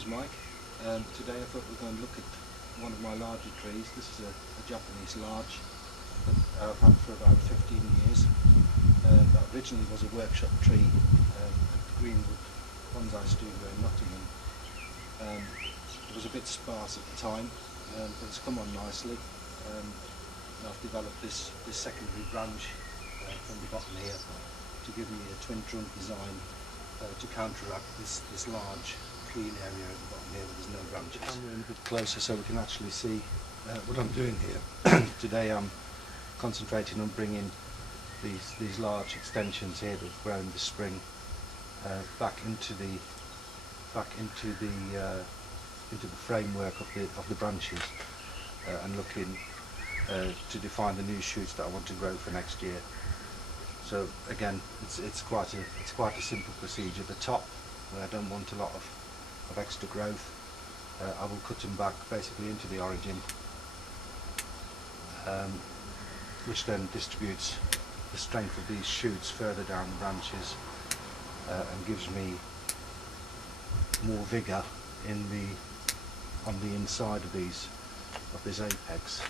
name's Mike. Today I thought we're going to look at one of my larger trees. This is a Japanese Larch that I've had for about 15 years. That originally was a workshop tree at Greenwood Bonsai Studio in Nottingham. It was a bit sparse at the time, but it's come on nicely. And I've developed this secondary branch from the bottom here to give me a twin trunk design to counteract this large clean area at the bottom here where there's no branches. I'm a bit closer so we can actually see what I'm doing here. Today I'm concentrating on bringing these large extensions here that have grown this spring back into the framework of the branches and looking to define the new shoots that I want to grow for next year. So again, it's quite a simple procedure. The top, where I don't want a lot of extra growth, I will cut them back basically into the origin, which then distributes the strength of these shoots further down the branches and gives me more vigour on the inside of this apex.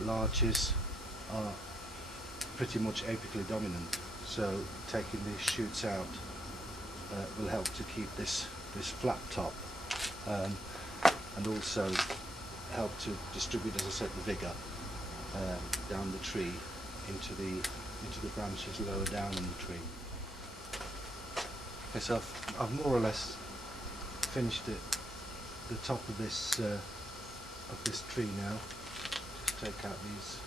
Larches are pretty much apically dominant, so taking these shoots out will help to keep this flat top and also help to distribute, as I said, the vigour down the tree into the branches lower down in the tree. Okay, so I've more or less finished the top of this tree now. Just take out these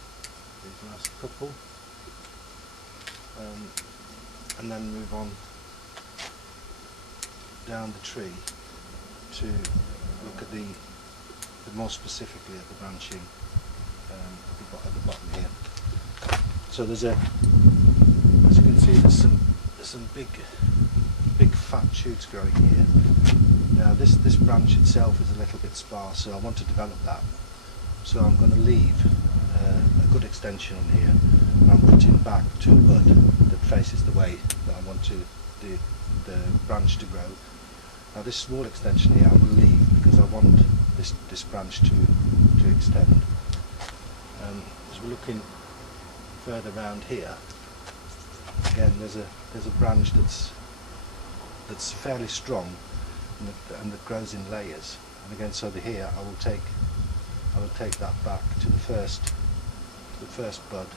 last couple. And then move on down the tree to look at more specifically at the branching at the bottom here. So as you can see, there's some big fat shoots growing here. Now this branch itself is a little bit sparse, so I want to develop that. So I'm going to leave a good extension on here, and I'm putting back to a bud that faces the way that I want the branch to grow. Now this small extension here I will leave because I want this branch to extend. As we're looking further around here, again there's a branch that's fairly strong and that grows in layers. And again, so here I will take that back to the first bud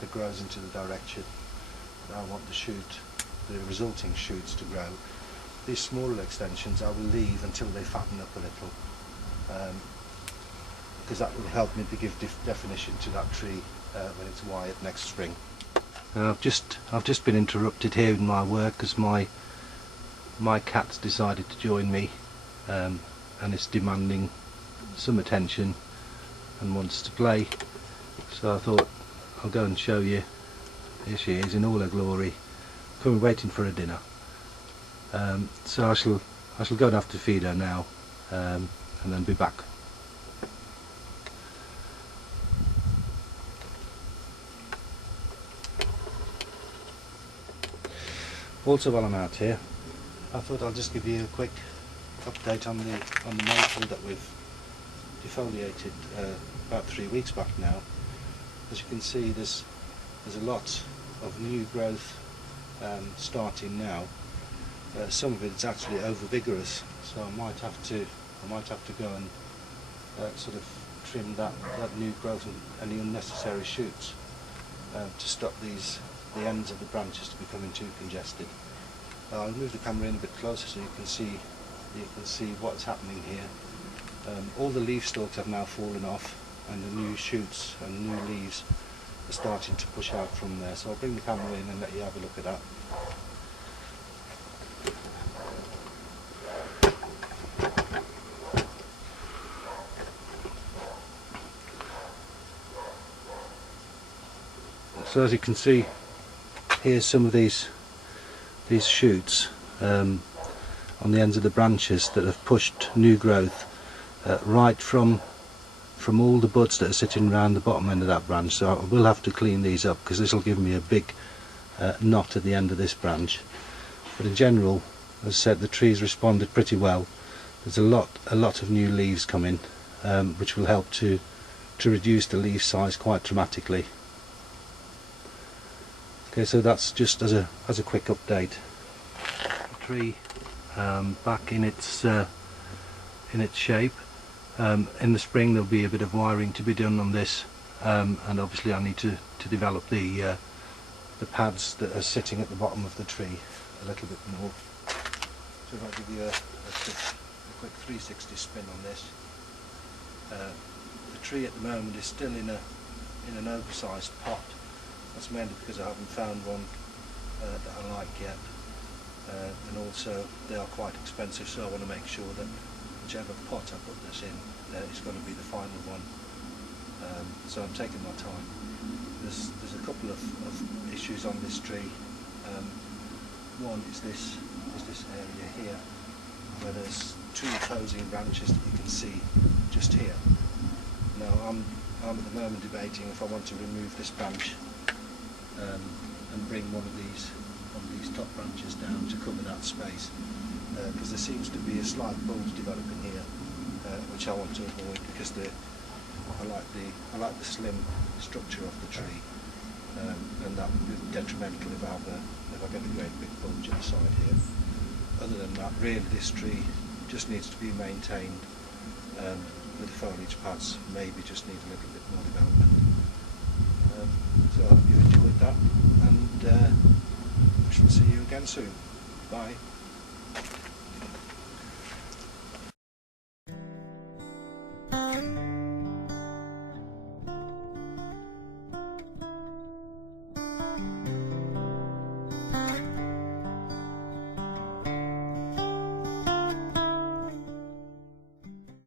that grows into the direction that I want the resulting shoots to grow. These smaller extensions I will leave until they fatten up a little, because that will help me to give definition to that tree when it's wired next spring. I've just been interrupted here in my work because my cat's decided to join me, and it's demanding some attention and wants to play. So I thought I'll go and show you. Here she is in all her glory, coming waiting for her dinner. So I shall go and have to feed her now, and then be back. Also, while I'm out here, I thought I'll just give you a quick update on the maple that we've defoliated about 3 weeks back now. As you can see, there's a lot of new growth starting now. Some of it's actually over vigorous, so I might have to go and sort of trim that new growth and any unnecessary shoots to stop the ends of the branches to becoming too congested. I'll move the camera in a bit closer so you can see what's happening here. All the leaf stalks have now fallen off, and the new shoots and new leaves are starting to push out from there. So I'll bring the camera in and let you have a look at that. So as you can see, here's some of these shoots on the ends of the branches that have pushed new growth right from all the buds that are sitting around the bottom end of that branch. So I will have to clean these up because this will give me a big knot at the end of this branch. But in general, as I said, the tree's responded pretty well. There's a lot of new leaves coming, which will help to reduce the leaf size quite dramatically. Okay, so that's just as a quick update. The tree back in its shape. In the spring there'll be a bit of wiring to be done on this, and obviously I need to develop the pads that are sitting at the bottom of the tree a little bit more. So if I give you a quick 360 spin on this, the tree at the moment is still in an oversized pot. That's mainly because I haven't found one that I like yet, and also they are quite expensive, so I want to make sure that whichever pot I put this in is going to be the final one. So I'm taking my time. There's a couple of issues on this tree. One is this area here, where there's two opposing branches that you can see just here. Now I'm at the moment debating if I want to remove this branch and bring one of these top branches down to cover that space, because there seems to be a slight bulge developing here, which I want to avoid, because I like the slim structure of the tree, and that would be detrimental if I get a great big bulge at the side here. Other than that, really this tree just needs to be maintained. The foliage pads maybe just need a little bit more development. So I hope you enjoyed that, and we shall see you again soon. Bye.